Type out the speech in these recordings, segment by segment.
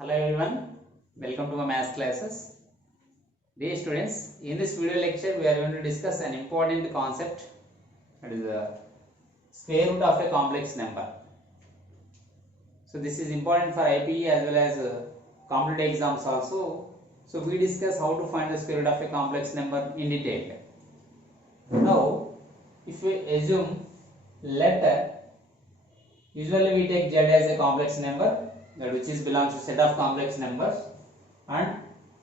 Hello everyone, welcome to my math classes. Dear students, in this video lecture we are going to discuss an important concept, that is the square root of a complex number. So this is important for IPE as well as competitive exams also. So we discuss how to find the square root of a complex number in detail. Now if we assume let usually we take z as a complex number, that which is belongs to set of complex numbers, and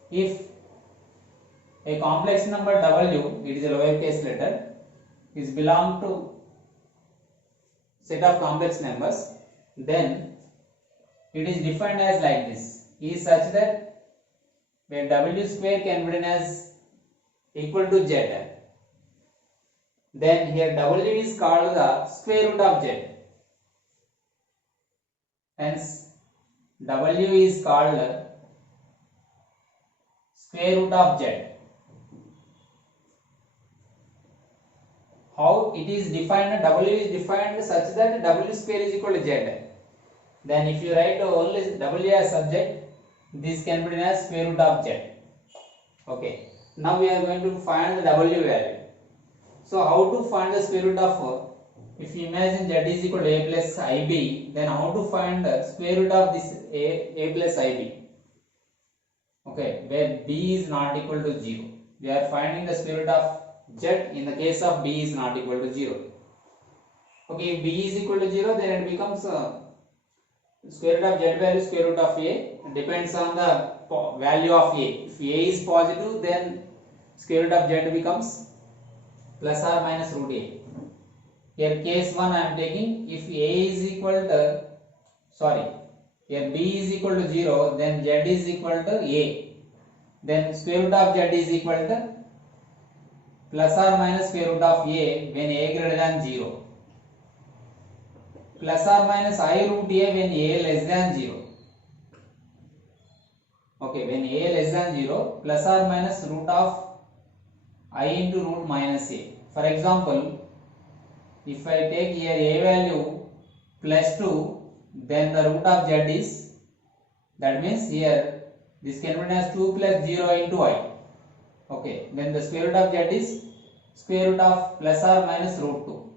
if a complex number w, it is a lowercase letter, is belong to set of complex numbers, then it is defined as like this, is such that where w square can be written as equal to z, then here w is called the square root of z. Hence w is called square root of z. How it is defined? W is defined such that w square is equal to z. Then if you write only w as subject, this can be written as square root of z. Okay. Now we are going to find the w value. So how to find the square root of, if you imagine z is equal to a plus ib, then how to find the square root of this a plus ib? Okay, where b is not equal to 0. We are finding the square root of z in the case of b is not equal to 0. Okay, if b is equal to 0, then it becomes square root of z value square root of a, depends on the value of a. If a is positive, then square root of z becomes plus or minus root a. Here case 1 I am taking, if a is equal to, here b is equal to 0, then z is equal to a. Then square root of z is equal to plus or minus square root of a when a greater than 0. Plus or minus I root a when a less than 0. Okay, when a less than 0, plus or minus root of I into root minus a. For example, if I take here a value plus 2, then the root of z is, that means here this can be written as 2 plus 0 into I. Okay, then the square root of z is square root of plus or minus root 2.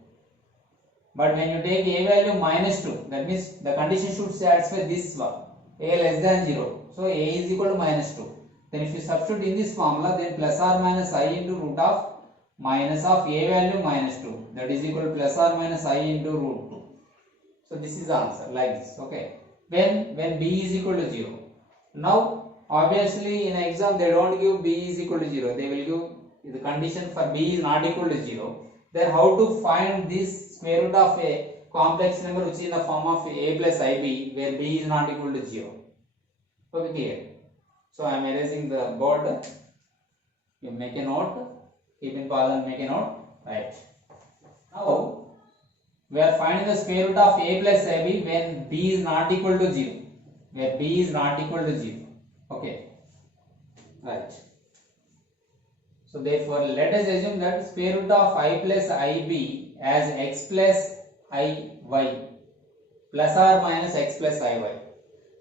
But when you take a value minus 2, that means the condition should satisfy this one, a less than 0. So a is equal to minus 2. Then if you substitute in this formula, then plus or minus I into root of minus of a value minus 2, that is equal to plus or minus I into root 2. So this is the answer like this. Okay, when b is equal to 0. Now obviously in exam they don't give b is equal to 0, they will give the condition for b is not equal to 0. Then how to find this square root of a complex number which is in the form of a plus ib, where b is not equal to 0. Okay, clear? So I am erasing the board. You make a note, keep in pause and make a note. Right. Now we are finding the square root of a plus ib when b is not equal to 0. Where b is not equal to 0. Okay. Right. So therefore let us assume that square root of I plus ib as x plus iy plus or minus x plus iy.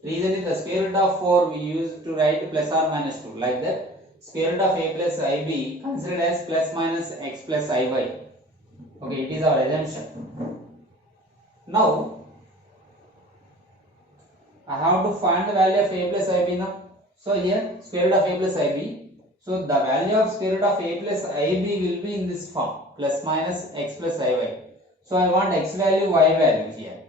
Reason is the square root of 4 we used to write plus or minus 2, like that. Square root of a plus ib considered as plus minus x plus iy. Okay, it is our assumption. Now I have to find the value of a plus ib now. So here square root of a plus ib. So the value of square root of a plus ib will be in this form, plus minus x plus iy. So I want x value, y value here.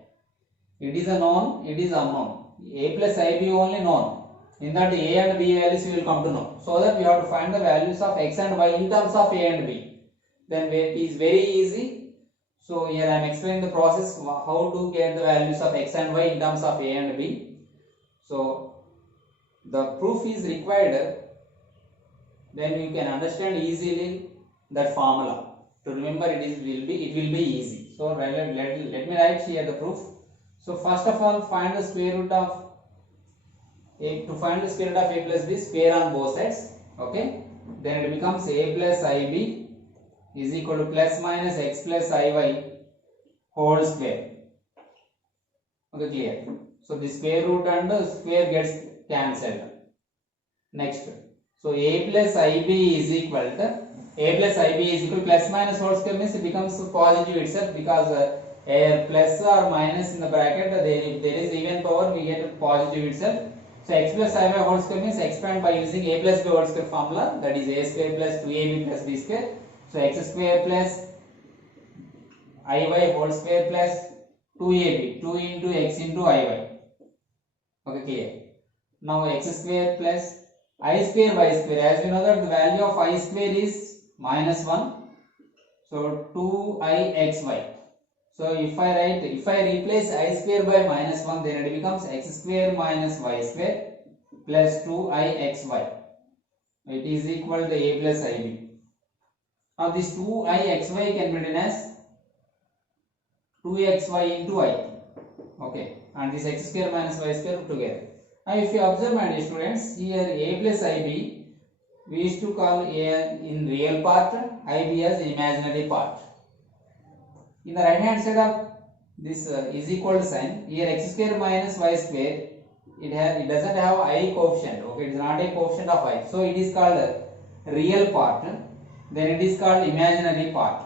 It is a known, it is unknown. A plus ib only known. In that a and b values we will come to know. So that we have to find the values of x and y in terms of a and b. Then it is very easy. So here I am explaining the process how to get the values of x and y in terms of a and b. So the proof is required. Then you can understand easily that formula. To remember it will be easy. So let me write here the proof. So first of all, find the square root of a. To find the square root of a plus b, square on both sides. Okay. Then it becomes a plus ib is equal to plus minus x plus iy whole square. Okay, clear? So the square root and square gets cancelled. Next, so a plus ib is equal to plus minus whole square means it becomes positive itself, because a plus or minus in the bracket, if there is even power we get positive itself. So x plus iy whole square means expand by using a plus b whole square formula, that is a square plus 2ab plus b square. So x square plus iy whole square plus 2ab, 2 into x into iy. Okay, clear. Now x square plus I square y square, as we know that the value of I square is minus 1, so 2ixy. So if I replace I square by minus 1, then it becomes x square minus y square plus 2ixy. It is equal to a plus ib. Now this 2ixy can be written as 2xy into I. Okay, and this x square minus y square together. Now if you observe, my dear students, here a plus ib we used to call a in real part, ib as imaginary part. In the right hand side of this is equal to sign, here x square minus y square, it doesn't have I coefficient. Okay, it is not a coefficient of I, so it is called a real part. Then it is called imaginary part.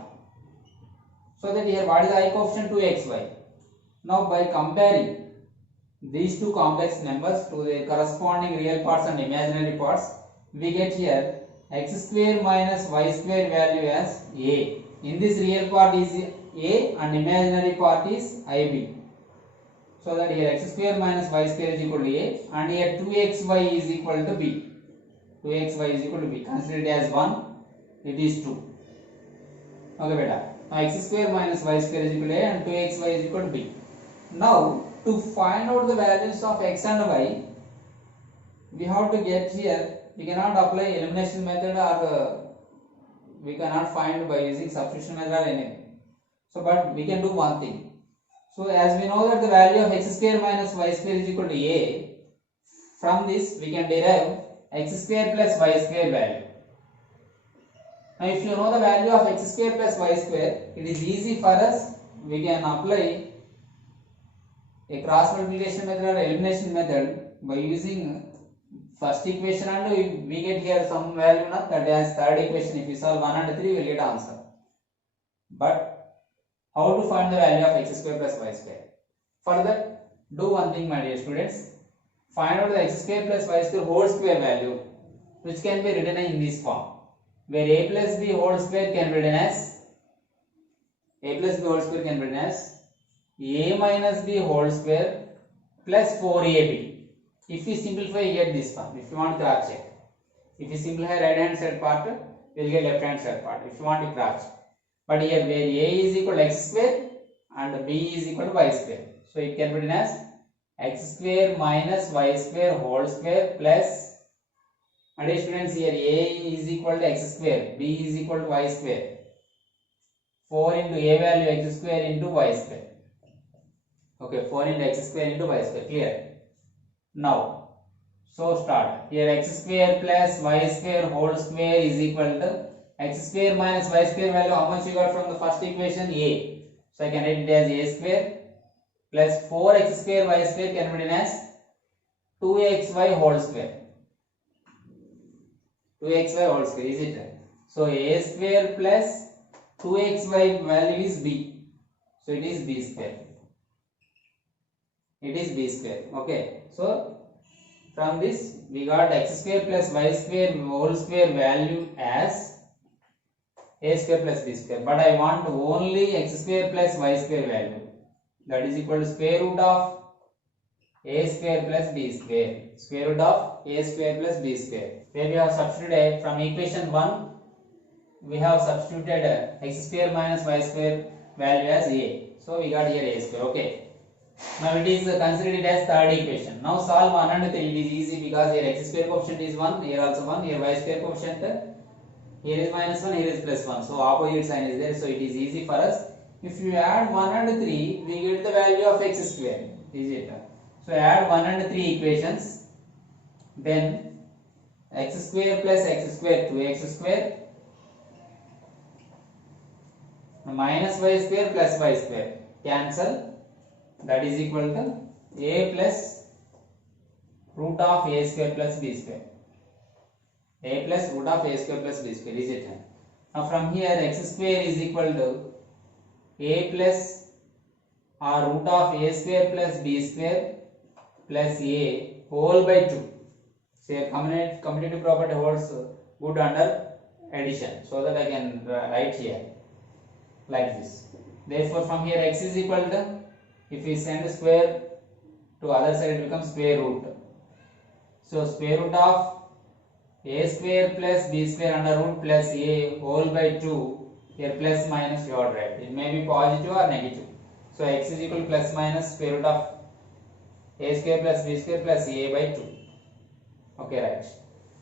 So that here what is I coefficient? 2xy. Now by comparing these two complex numbers to their corresponding real parts and imaginary parts, we get here x square minus y square value as a. In this real part is a and imaginary part is ib. So that here x square minus y square is equal to a, and here 2xy is equal to b. 2xy is equal to b. Consider it as 1, it is 2. Okay, beta. Now x square minus y square is equal to a and 2xy is equal to b. Now to find out the values of x and y, we have to get here, we cannot apply elimination method, or we cannot find by using substitution method or anything. So but we can do one thing. So as we know that the value of x square minus y square is equal to a, from this we can derive x square plus y square value. Now if you know the value of x square plus y square, it is easy for us, we can apply a cross multiplication method or elimination method by using first equation, and we get here some value, that as third equation. If we solve 1 and 3, we will get answer. But how to find the value of x square plus y square? For that, do one thing, my dear students. Find out the x square plus y square whole square value, which can be written in this form, where a plus b whole square can be written as a minus b whole square plus 4ab. If we simplify, you get this form. If you want to cross check, if you simplify right hand side part, you will get left hand side part. If you want to cross check, but here where a is equal to x square and b is equal to y square, so it can be written as x square minus y square whole square plus, and students, here a is equal to x square, b is equal to y square, 4 into a value x square into y square. Okay, 4 into x square into y square. Clear? Now, so start. Here x square plus y square whole square is equal to x square minus y square value. How much you got from the first equation? A. So I can write it as a square plus 4x square y square can be written as 2xy whole square. 2xy whole square, is it? So a square plus 2xy value is b. So it is b square. It is b square. Okay. So from this we got x square plus y square whole square value as a square plus b square. But I want only x square plus y square value. That is equal to square root of a square plus b square. Square root of a square plus b square. Where we have substituted from equation 1, we have substituted x square minus y square value as a. So we got here a square. Okay. Now it is considered as third equation. Now solve 1 and 3. It is easy because here x square coefficient is 1, here also 1, here y square coefficient, here is minus 1, here is plus 1. So opposite sign is there. So it is easy for us. If you add 1 and 3, we get the value of x square. Is it? So add 1 and 3 equations. Then x square plus x square 2x square minus y square plus y square. Cancel. That is equal to a plus root of a square plus b square. A plus root of a square plus b square is written. Now from here x square is equal to a plus or root of a square plus b square plus a whole by 2. So your commutative property holds good under addition, so that I can write here like this. Therefore from here x is equal to, if we send square to other side, it becomes square root. So square root of a square plus b square under root plus a whole by 2. Here plus minus you have to write. It may be positive or negative. So x is equal to plus minus square root of a square plus b square plus a by 2. Okay, right.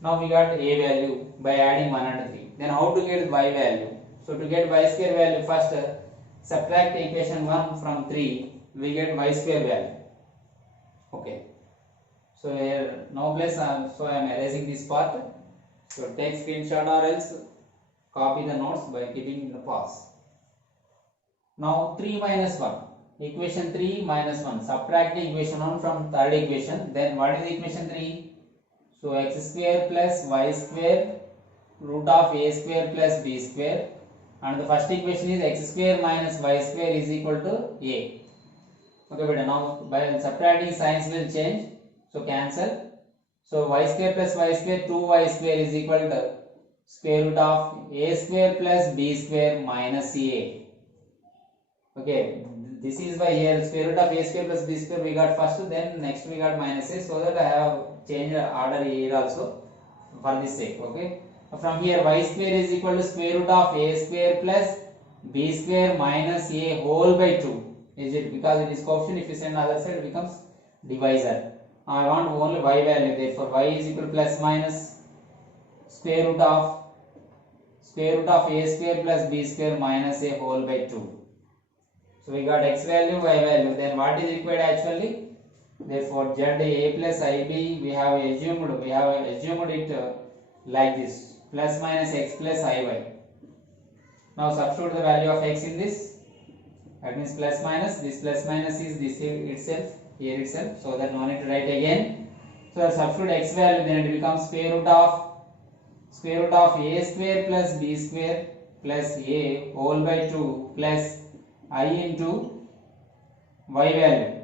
Now we got a value by adding 1 and 3. Then how to get y value? So to get y square value, first subtract equation 1 from 3. We get y square value. Okay. So here no place, so I am erasing this part. So take screenshot or else copy the notes by keeping the pause. Now 3 minus 1. Equation 3 minus 1. Subtract the equation 1 from third equation. Then what is equation 3? So x square plus y square root of a square plus b square. And the first equation is x square minus y square is equal to a. Okay, but now by subtracting signs will change. So cancel. So y square plus y square, 2y square is equal to square root of a square plus b square minus a. Okay, this is by here square root of a square plus b square we got first, then next we got minus a, so that I have changed order here also for this sake. Okay, from here y square is equal to square root of a square plus b square minus a whole by 2. Is it because it is coefficient? If you send other side, it becomes divisor. I want only y value, therefore y is equal to plus minus square root of a square plus b square minus a whole by 2. So we got x value, y value. Then what is required actually? Therefore z a plus ib we have assumed it like this, plus minus x plus iy. Now substitute the value of x in this. That means plus minus, this plus minus is this itself, here itself, so that no need to write again. So substitute x value, then it becomes square root of a square plus b square plus a whole by 2 plus I into y value.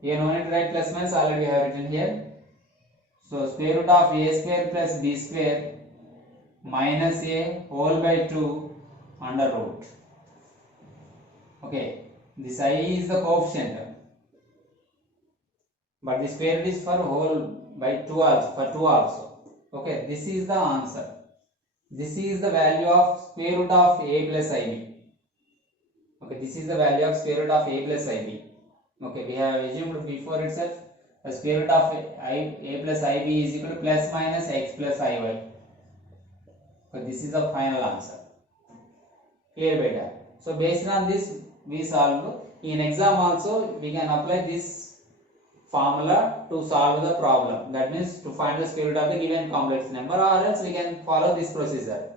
Here no need to write plus minus, already have written here. So square root of a square plus b square minus a whole by 2 under root. Okay, this I is the coefficient, but the square root is for whole by 2 also. Okay, this is the answer. This is the value of square root of a plus ib. Okay, this is the value of square root of a plus ib. Okay, we have assumed before itself the square root of a plus ib is equal to plus minus x plus iy. So this is the final answer. Clear beta? So based on this we solve. In exam also we can apply this formula to solve the problem. That means to find the square root of the given complex number, or else we can follow this procedure.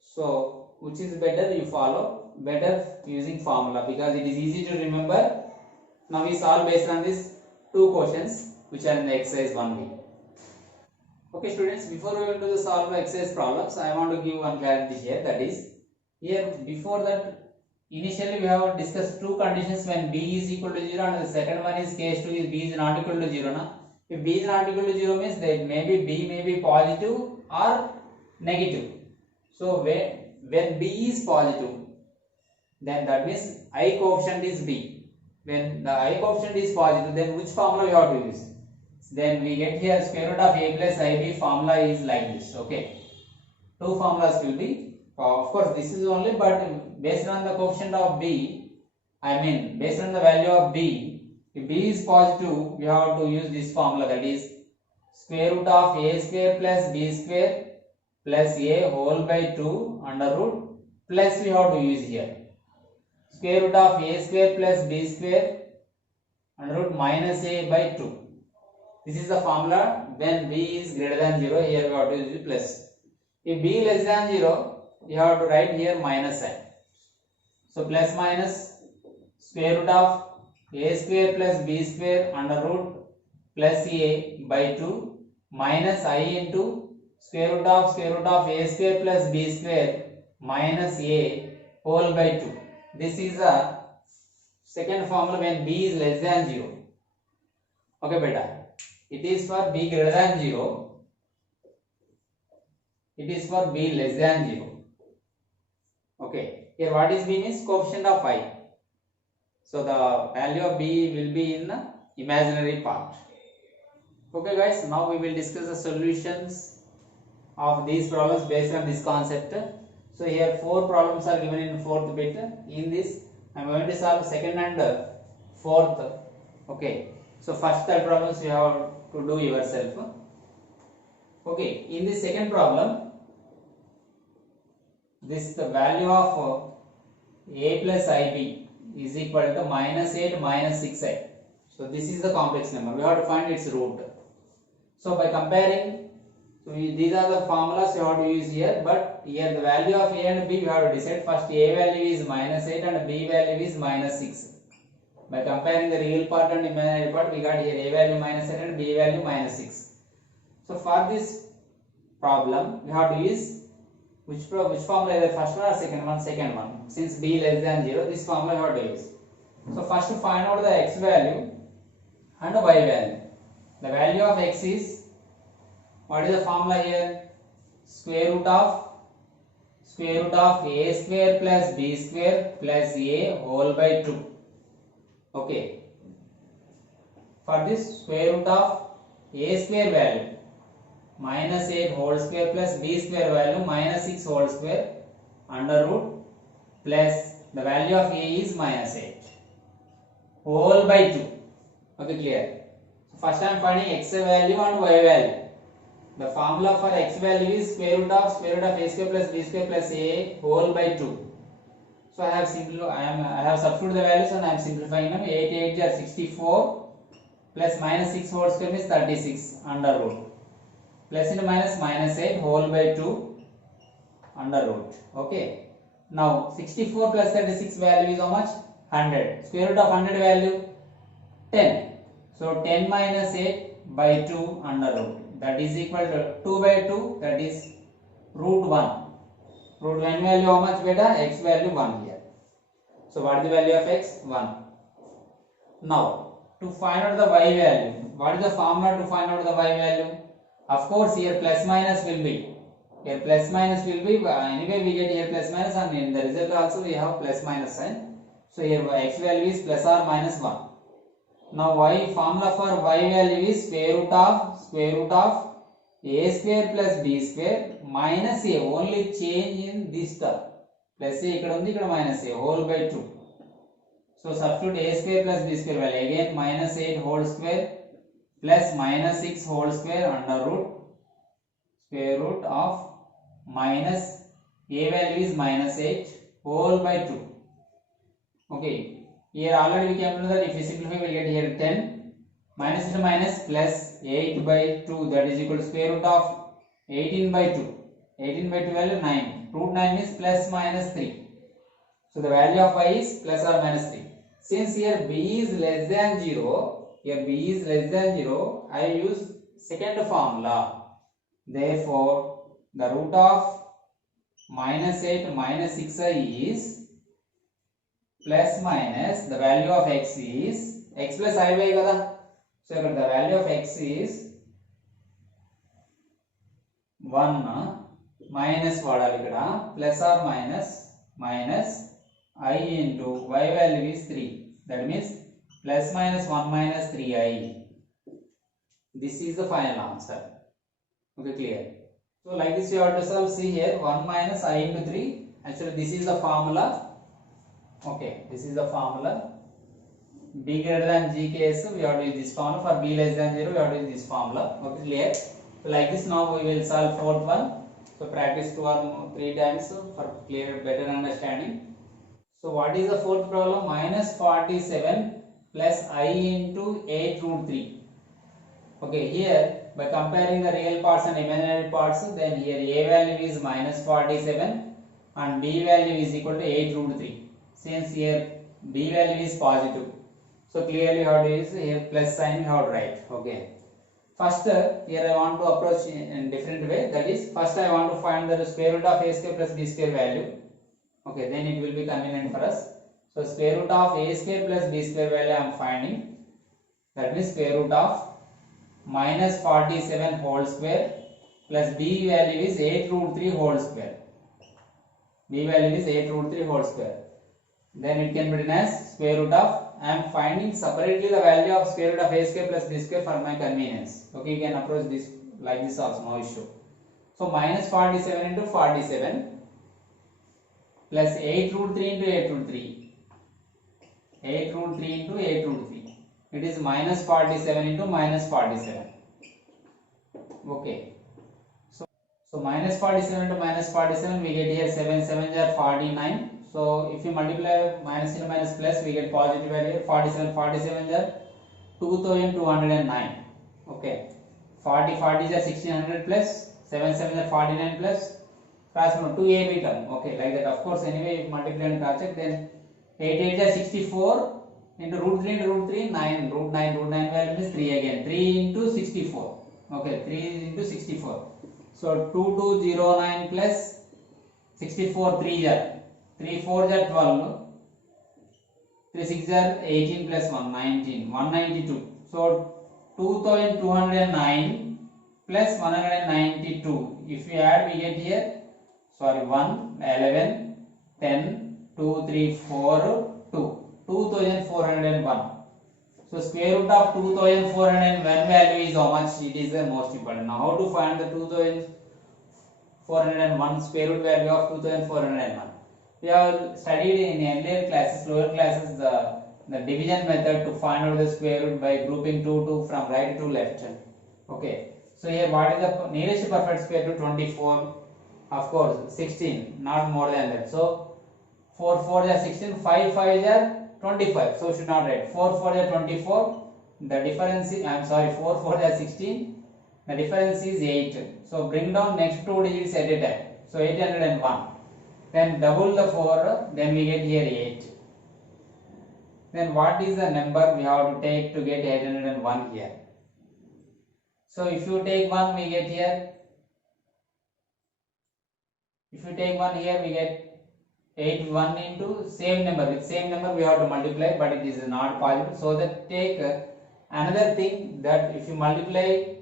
So which is better? You follow better using formula, because it is easy to remember. Now we solve based on these two questions which are in the exercise 1b. Okay students, before we go to the solve exercise problems, I want to give one clarity here. That is, here before that initially we have discussed two conditions when b is equal to 0, and the second one is case 2 is b is not equal to 0. Now if b is not equal to 0 means that maybe b may be positive or negative. So when b is positive, then that means I coefficient is b. When the I coefficient is positive, then which formula we have to use? Then we get here square root of a plus ib formula is like this. Okay, two formulas will be. Of course this is only, but based on the coefficient of b, based on the value of b, if b is positive, we have to use this formula, that is square root of a square plus b square plus a whole by 2 under root, plus we have to use here square root of a square plus b square under root minus a by 2. This is the formula when b is greater than 0. Here we have to use plus. If b less than 0, you have to write here minus sign. So plus minus square root of a square plus b square under root plus a by 2 minus I into square root of a square plus b square minus a whole by 2. This is a second formula when b is less than 0. Okay beta, it is for b greater than 0, it is for b less than 0. Okay, here what is b means coefficient of I. So the value of b will be in the imaginary part. Okay guys, now we will discuss the solutions of these problems based on this concept. So here 4 problems are given in 4th bit. In this I am going to solve second and 4th. Okay, so first 3 problems you have to do yourself. Okay, in this second problem, this the value of a plus ib is equal to minus 8 minus 6i. So this is the complex number. We have to find its root. So by comparing, these are the formulas you have to use here, but here the value of a and b we have to decide. First a value is minus 8 and b value is minus 6. By comparing the real part and imaginary part, we got here a value minus 8 and b value minus 6. So for this problem, we have to use which formula, either first one or second one? Second one. Since b less than 0, this formula we have to use. So first to find out the x value and the y value. The value of x is, what is the formula here? Square root of a square plus b square plus a whole by 2. Okay. For this square root of a square value, minus 8 whole square plus b square value minus 6 whole square under root plus the value of a is minus 8 whole by 2. Okay, clear? So first I am finding x value and y value. The formula for x value is square root of a square plus b square plus a whole by 2. So I have substituted the values and I am simplifying them. 8 8 are 64 plus minus 6 whole square is 36 under root. Plus into minus 8 whole by 2 under root. Okay. Now 64 plus 36 value is how much? 100. Square root of 100 value 10. So 10 minus 8 by 2 under root. That is equal to 2 by 2. That is root 1. Root 1 value how much beta? X value 1 here. So what is the value of x? 1. Now to find out the y value. What is the formula to find out the y value? Of course, here plus minus will be. Here plus minus will be. Anyway, we get here plus minus, and in the result also we have plus minus sign. So here x value is plus or minus 1. Now y formula for y value is square root of a square plus b square minus a. Only change in this term. Plus a ikkada undi, ikkada minus a whole by 2. So substitute a square plus b square value again minus 8 whole square plus minus 6 whole square under root square root of minus a value is minus 8 whole by 2. Okay, here already we came to know that if we simplify we will get here 10 minus into minus plus 8 by 2, that is equal to square root of 18 by 2. 18 by 2 value 9. Root 9 is plus minus 3. So the value of y is plus or minus 3. Since here b is less than 0, here b is less than 0, I use second formula. Therefore, the root of minus 8 minus 6i is plus minus the value of x is x plus I by kada. So the value of x is 1 minus vadali kada plus or minus I into y value is 3. That means plus minus 1 minus 3i. This is the final answer. Okay, clear? So like this you have to solve. See here 1 minus I into 3. Actually this is the formula. Okay, this is the formula. B greater than g case we have to use this formula. For b less than 0 we have to use this formula. Okay, clear? So like this now we will solve fourth one. So practice 2 or 3 times for clear better understanding. So what is the fourth problem? Minus 47 plus I into 8 root 3. Okay, here by comparing the real parts and imaginary parts, then here a value is minus 47 and b value is equal to 8 root 3. Since here b value is positive, so clearly you have to use here plus sign you have to write. Okay. First, here I want to approach in different way. That is, first I want to find the square root of a square plus b square value. Okay, then it will be convenient for us. So square root of a square plus b square value I am finding. That means square root of minus 47 whole square plus b value is 8 root 3 whole square. B value is 8 root 3 whole square. Then it can be written as square root of, I am finding separately the value of square root of a square plus b square for my convenience. Okay, you can approach this like this also, no issue. So minus 47 into 47 plus 8 root 3 into 8 root 3. 8 root 3 into 8 root 3. It is minus 47 into minus 47. Okay. So minus 47 into minus 47, we get here 7 7s are 49. So if you multiply minus into minus plus, we get positive value. 47 47s are 2209. Okay. 40 40s are 1600 plus 7 7s are 49 plus cross 2ab term. Okay, like that. Of course, anyway, if you multiply and cross check, then 8 8s are 64 into root 3 into root 3, 9. Root 9 value is 3 again. 3 into 64. Okay, 3 into 64. So 2209 plus 64 3 are 3 4 are 12. 3 6 are 18 plus 1 19 192. So 2209 plus 192. If you add, we get here 1 11 10 2 3 4 2 2401. So square root of 2401 value is how much? It is the most important. Now how to find the 2401 square root value of 2401? We have studied in earlier classes, lower classes, the division method to find out the square root by grouping 2 from right to left. Okay. So here what is the nearest perfect square to 24? Of course 16, not more than that. So 4 4 is 16, 5 5 is 25. So should not write 4 4 is 24. The difference is, I am sorry, 4 4 is 16. The difference is 8. So bring down next 2 digits at a time. So 801. Then double the 4, then we get here 8. Then what is the number we have to take to get 801 here? So if you take 1, we get here. If you take 1 here, we get 8 1 into same number. With same number we have to multiply, but it is not possible. So that take another thing, that if you multiply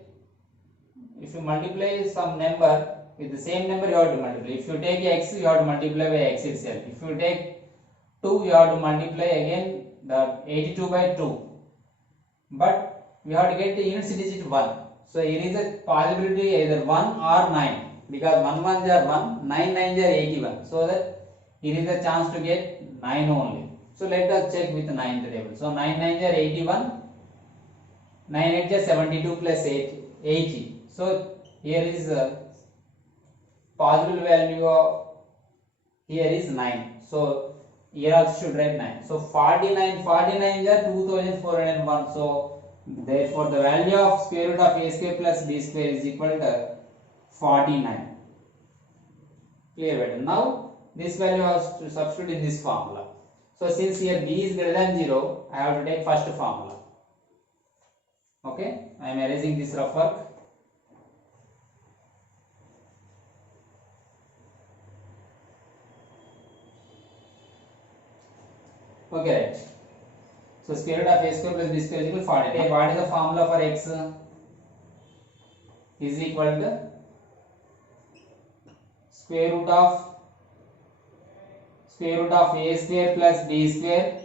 some number with the same number, you have to multiply. If you take x, you have to multiply by x itself. If you take 2, you have to multiply again the 82 by 2. But we have to get the units digit 1. So here is a possibility either 1 or 9, because 1 1s are 1, 9 9s are 81. So that here is a chance to get 9 only. So let us check with 9 the table. So 9 9s are 81, 9 8s are 72 plus 8 80. So here is a possible value of here is 9. So here also should write 9. So 49 49s are 2401. So therefore the value of square root of a square plus b square is equal to 49. Clear better. Now this value has to substitute in this formula. So since here b is greater than 0, I have to take first formula. Okay, I am erasing this rough work. Okay, right. So square root of a square plus b square is equal to 40. Okay, what is the formula for x? Is equal to square root of a square plus b square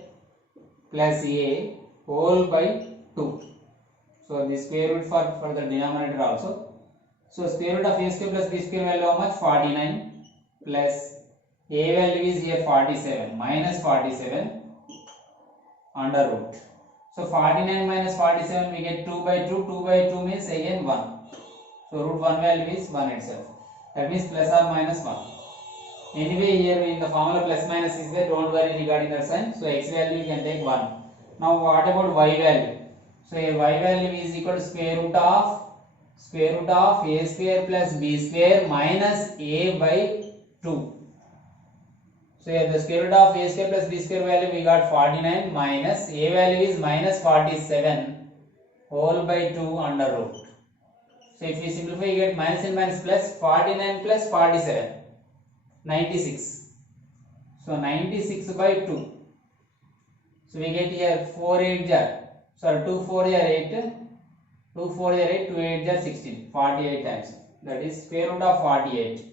plus a whole by 2. So the square root for the denominator also. So square root of a square plus b square value how much? 49 plus a value is here 47 minus 47 under root. So 49 minus 47 we get 2 by 2. 2 by 2 means again 1. So root 1 value is 1 itself. That means plus or minus 1. Anyway here in the formula plus minus is there, don't worry regarding that sign. So x value you can take 1. Now what about y value? So here y value is equal to square root of a square plus b square minus a by 2. So here the square root of a square plus b square value we got 49 minus a value is minus 47 whole by 2 under root. So if we simplify, you get minus and minus plus 49 plus 47, 96. So 96 by 2. So we get here 4 8 jar. Sorry, 2 4 jar 8. 2 4 jar 8. 2 8 jar 16. 48 times. That is square root of 48.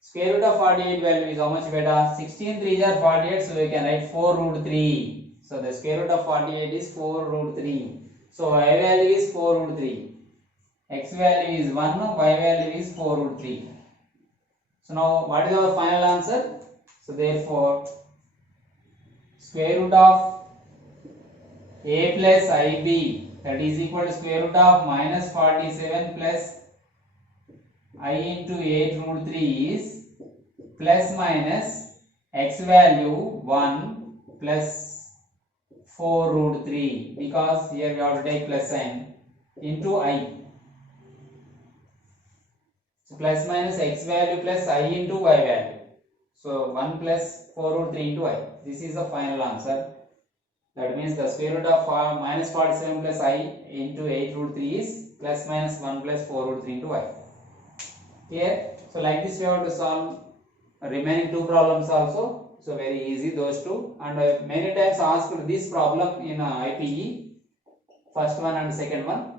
Square root of 48 value is how much beta? 16 3 jar 48. So we can write 4 root 3. So the square root of 48 is 4 root 3. So y value is 4 root 3. X value is 1. Y value is 4 root 3. So now what is our final answer? So therefore square root of a plus ib, that is equal to square root of minus 47 plus I into 8 root 3 is plus minus x value 1 plus 4 root 3, because here we have to take plus sign, into I. So plus minus x value plus I into y value. So 1 plus 4 root 3 into I. This is the final answer. That means the square root of minus 47 plus I into 8 root 3 is plus minus 1 plus 4 root 3 into I. Clear? So like this we have to solve remaining two problems also. So very easy those two. And many times asked this problem in IPE. First one and second one.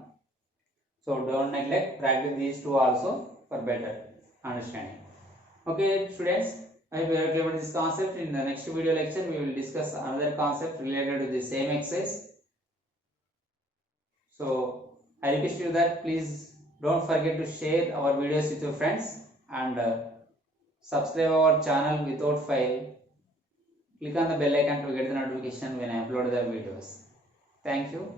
So don't neglect, practice these two also for better understanding. Okay students, I hope you are clear about this concept. In the next video lecture we will discuss another concept related to the same exercise. So I request you that please don't forget to share our videos with your friends and subscribe our channel without fail. Click on the bell icon to get the notification when I upload the videos. Thank you.